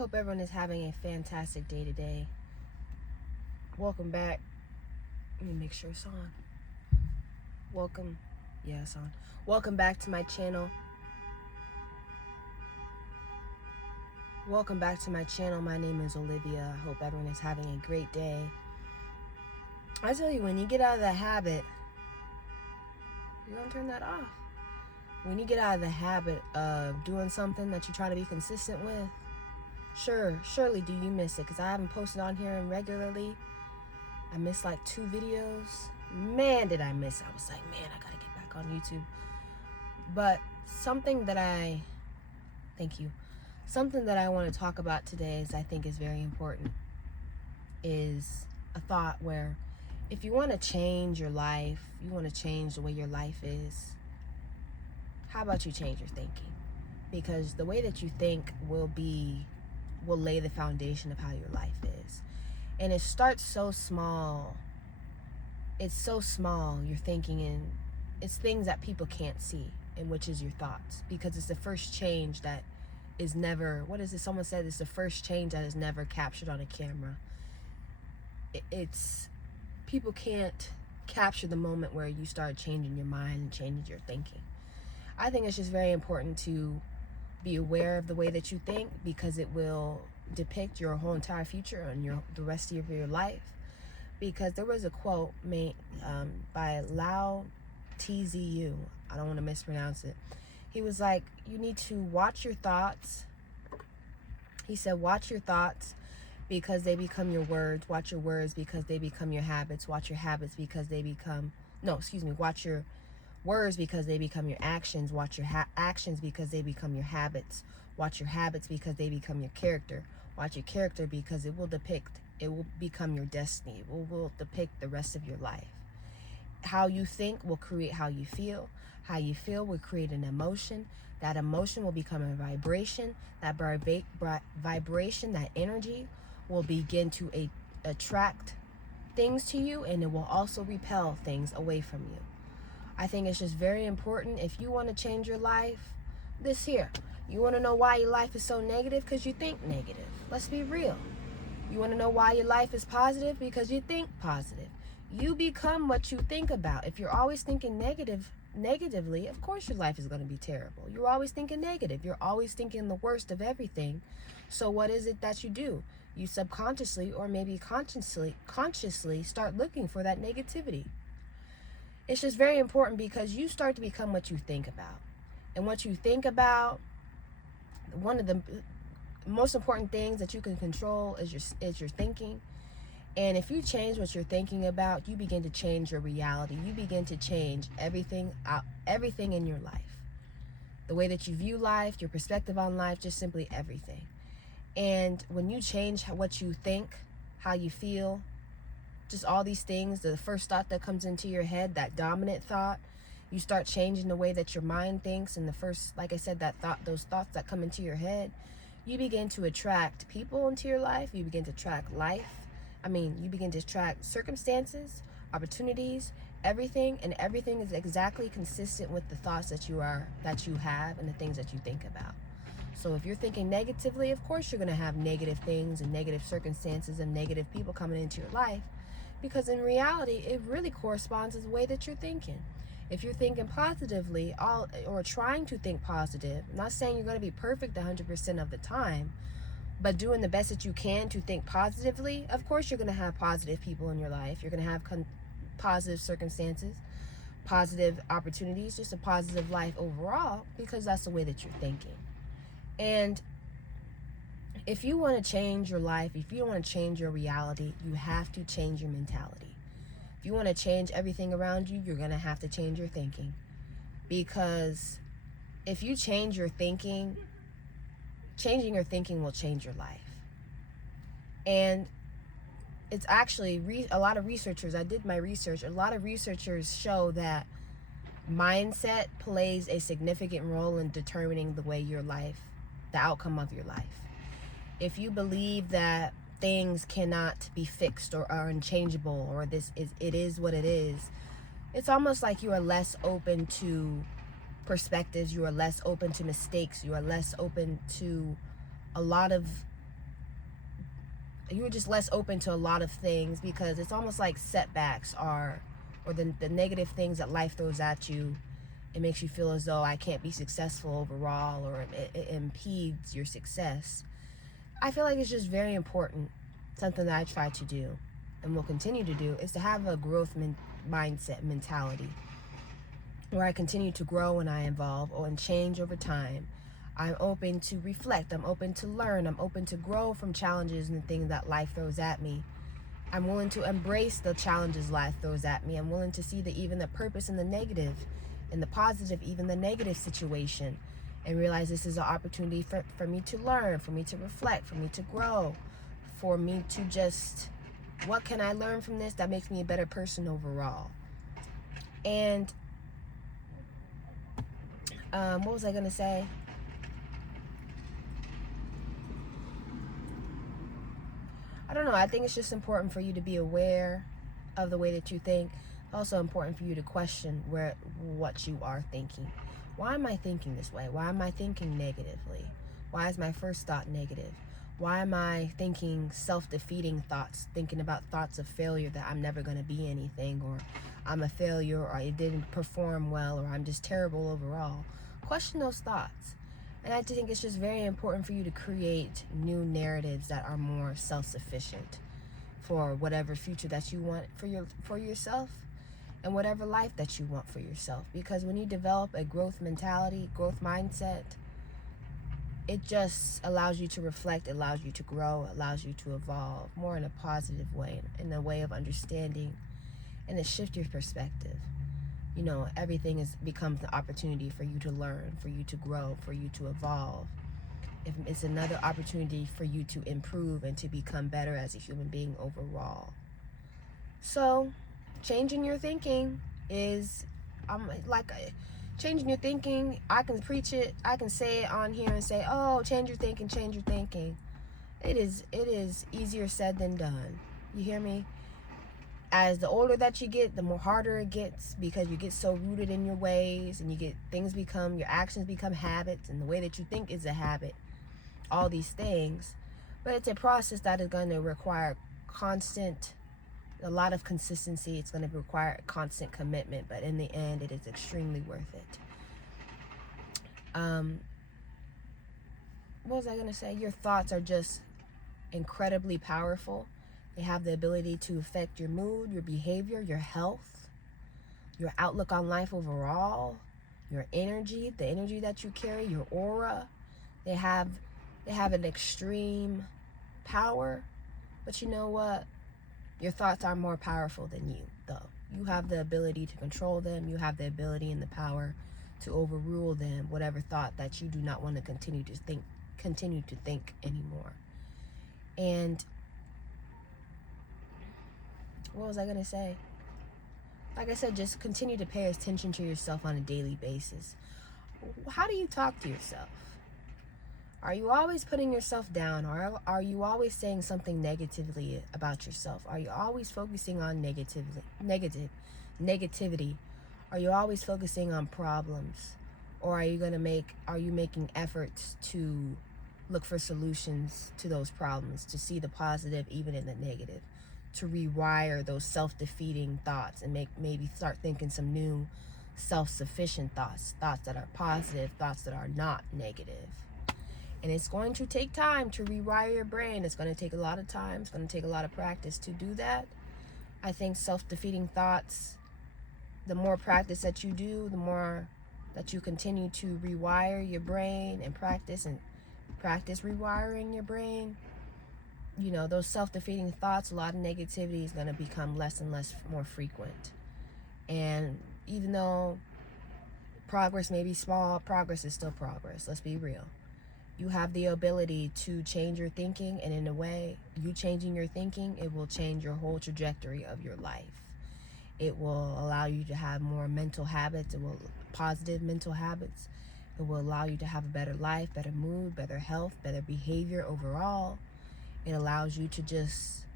hope everyone is having a fantastic day today. Welcome back. Let me make sure it's on. It's on. Welcome back to my channel. My name is Olivia. I hope everyone is having a great day. I tell you, when you get out of the habit, you're going to turn that off. When you get out of the habit of doing something that you try to be consistent with, surely do you miss it, because I haven't posted on here regularly. I missed like 2 videos. Man, did I miss it. I was like, man, I gotta get back on YouTube. But something that I want to talk about today I think is very important, is a thought where if you want to change your life, you want to change the way your life is, how about you change your thinking? Because the way that you think will lay the foundation of how your life is. And it starts so small. It's so small, your thinking, and it's things that people can't see, and which is your thoughts. Because it's the first change that is never, someone said it's the first change that is never captured on a camera. It's people can't capture the moment where you start changing your mind and changing your thinking. I think it's just very important to be aware of the way that you think, because it will depict your whole entire future and the rest of your life. Because there was a quote made by Lao Tzu. I don't want to mispronounce it. He was like, you need to watch your thoughts. He said, watch your thoughts because they become your words. Watch your words because they become your habits. Watch your habits because they become, watch your words because they become your actions. Watch your actions because they become your habits. Watch your habits because they become your character. Watch your character because it will become your destiny. It will depict the rest of your life. How you think will create how you feel. How you feel will create an emotion. That emotion will become a vibration. That vibration, that energy will begin to attract things to you, and it will also repel things away from you. I think it's just very important, if you want to change your life, you want to know why your life is so negative? Because you think negative. Let's be real. You want to know why your life is positive? Because you think positive. You become what you think about. If you're always thinking negatively, of course your life is going to be terrible. You're always thinking negative. You're always thinking the worst of everything. So what is it that you do? You subconsciously or maybe consciously start looking for that negativity. It's just very important, because you start to become what you think about. And what you think about, one of the most important things that you can control is your thinking. And if you change what you're thinking about, you begin to change your reality. You begin to change everything in your life. The way that you view life, your perspective on life, just simply everything. And when you change what you think, how you feel, just all these things, the first thought that comes into your head, that dominant thought, you start changing the way that your mind thinks. And the first, like I said, those thoughts that come into your head, you begin to attract people into your life. You begin to attract you begin to attract circumstances, opportunities, everything, and everything is exactly consistent with the thoughts that you have and the things that you think about. So if you're thinking negatively, of course you're going to have negative things and negative circumstances and negative people coming into your life, because in reality, it really corresponds to the way that you're thinking. If you're thinking positively, or trying to think positive, I'm not saying you're going to be perfect 100% of the time, but doing the best that you can to think positively, of course you're going to have positive people in your life. You're going to have positive circumstances, positive opportunities, just a positive life overall, because that's the way that you're thinking. And if you want to change your life, if you want to change your reality, you have to change your mentality. If you want to change everything around you, you're going to have to change your thinking. Because if you change your thinking, changing your thinking will change your life. And it's actually a lot of researchers, I did my research, a lot of researchers show that mindset plays a significant role in determining the outcome of your life. If you believe that things cannot be fixed or are unchangeable, or it is what it is, it's almost like you are less open to perspectives, you are less open to mistakes, you are less open to a lot of you were just less open to a lot of things, because it's almost like setbacks are, or the negative things that life throws at you. It makes you feel as though I can't be successful overall, or it impedes your success. I feel like it's just very important, something that I try to do and will continue to do, is to have a growth mindset mentality, where I continue to grow and I evolve and change over time. I'm open to reflect. I'm open to learn. I'm open to grow from challenges and things that life throws at me. I'm willing to embrace the challenges life throws at me. I'm willing to see even the purpose in the negative, and the positive, even the negative situation, and realize this is an opportunity for me to learn, for me to reflect, for me to grow, for me to just, what can I learn from this that makes me a better person overall? And what was I going to say? I don't know. I think it's just important for you to be aware of the way that you think. Also important for you to question what you are thinking. Why am I thinking this way? Why am I thinking negatively? Why is my first thought negative? Why am I thinking self-defeating thoughts, thinking about thoughts of failure, that I'm never going to be anything, or I'm a failure, or I didn't perform well, or I'm just terrible overall? Question those thoughts. And I think it's just very important for you to create new narratives that are more self-sufficient for whatever future that you want for yourself, and whatever life that you want for yourself. Because when you develop a growth mentality, growth mindset, it just allows you to reflect, allows you to grow, allows you to evolve more in a positive way, in a way of understanding, and to shift your perspective. You know, everything becomes an opportunity for you to learn, for you to grow, for you to evolve. If it's another opportunity for you to improve and to become better as a human being overall. So, changing your thinking is, changing your thinking, I can preach it, I can say it on here and say, oh, change your thinking, change your thinking. It is easier said than done. You hear me? As the older that you get, the more harder it gets, because you get so rooted in your ways, and your actions become habits, and the way that you think is a habit, all these things. But it's a process that is going to require a lot of consistency. It's going to require constant commitment, but in the end, it is extremely worth it. What was I going to say? Your thoughts are just incredibly powerful. They have the ability to affect your mood, your behavior, your health, your outlook on life overall, your energy, the energy that you carry, your aura. They have an extreme power. But you know what? Your thoughts are more powerful than you, though. You have the ability to control them. You have the ability and the power to overrule them, whatever thought that you do not want to continue to think anymore. And what was I going to say? Like I said, just continue to pay attention to yourself on a daily basis. How do you talk to yourself? Are you always putting yourself down? Or are you always saying something negatively about yourself? Are you always focusing on negativity? Are you always focusing on problems? Or are you making efforts to look for solutions to those problems, to see the positive even in the negative, to rewire those self-defeating thoughts and maybe start thinking some new self-sufficient thoughts that are positive, thoughts that are not negative? And it's going to take time to rewire your brain. It's going to take a lot of time. It's going to take a lot of practice to do that. I think self-defeating thoughts, the more practice that you do, the more that you continue to rewire your brain and practice rewiring your brain, you know, those self-defeating thoughts, a lot of negativity is going to become less and less more frequent. And even though progress may be small, progress is still progress. Let's be real. You have the ability to change your thinking, and in a way, you changing your thinking, it will change your whole trajectory of your life. It will allow you to have more mental habits. It will positive mental habits. It will allow you to have a better life, better mood, better health, better behavior overall. It allows you to just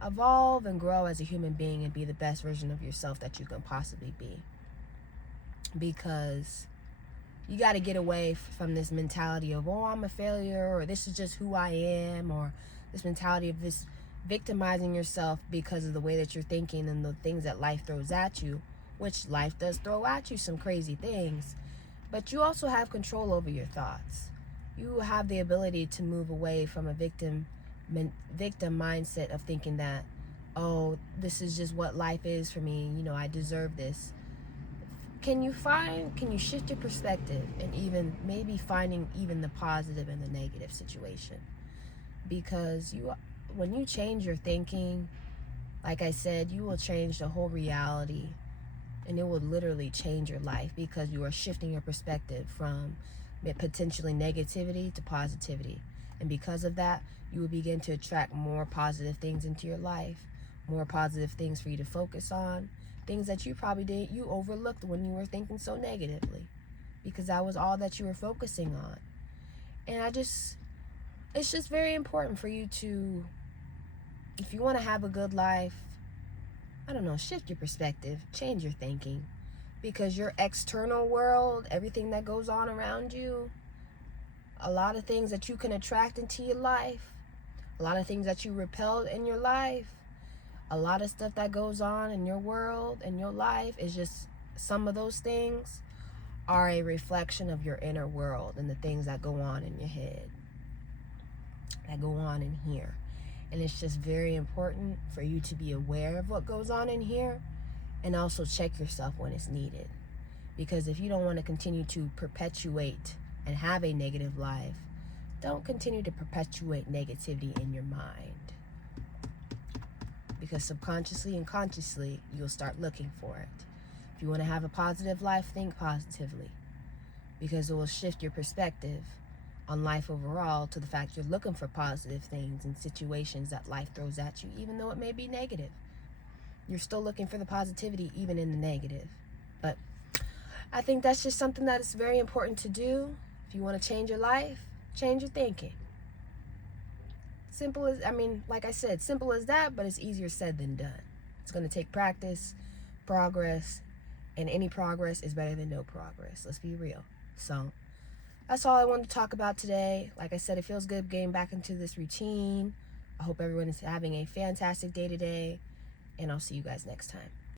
evolve and grow as a human being and be the best version of yourself that you can possibly be. Because you got to get away from this mentality of, oh, I'm a failure, or this is just who I am, or this mentality of this victimizing yourself because of the way that you're thinking and the things that life throws at you, which life does throw at you some crazy things, but you also have control over your thoughts. You have the ability to move away from a victim mindset of thinking that, oh, this is just what life is for me, I deserve this. Can you shift your perspective and even maybe finding even the positive in the negative situation? Because when you change your thinking, like I said, you will change the whole reality, and it will literally change your life because you are shifting your perspective from potentially negativity to positivity. And because of that, you will begin to attract more positive things into your life, more positive things for you to focus on, things that you overlooked when you were thinking so negatively, because that was all that you were focusing on. And it's just very important for you to, if you want to have a good life, shift your perspective, change your thinking, because your external world, everything that goes on around you, a lot of things that you can attract into your life, a lot of things that you repel in your life, a lot of stuff that goes on in your world and your life is just, some of those things are a reflection of your inner world and the things that go on in your head, that go on in here. And it's just very important for you to be aware of what goes on in here and also check yourself when it's needed. Because if you don't want to continue to perpetuate and have a negative life, don't continue to perpetuate negativity in your mind. Because subconsciously and consciously, you'll start looking for it. If you want to have a positive life, think positively, because it will shift your perspective on life overall to the fact you're looking for positive things and situations that life throws at you, even though it may be negative. You're still looking for the positivity even in the negative. But I think that's just something that is very important to do. If you want to change your life, change your thinking. Simple as, like I said, simple as that, but it's easier said than done. It's going to take practice, progress, and any progress is better than no progress. Let's be real. So that's all I wanted to talk about today. Like I said, it feels good getting back into this routine. I hope everyone is having a fantastic day today, and I'll see you guys next time.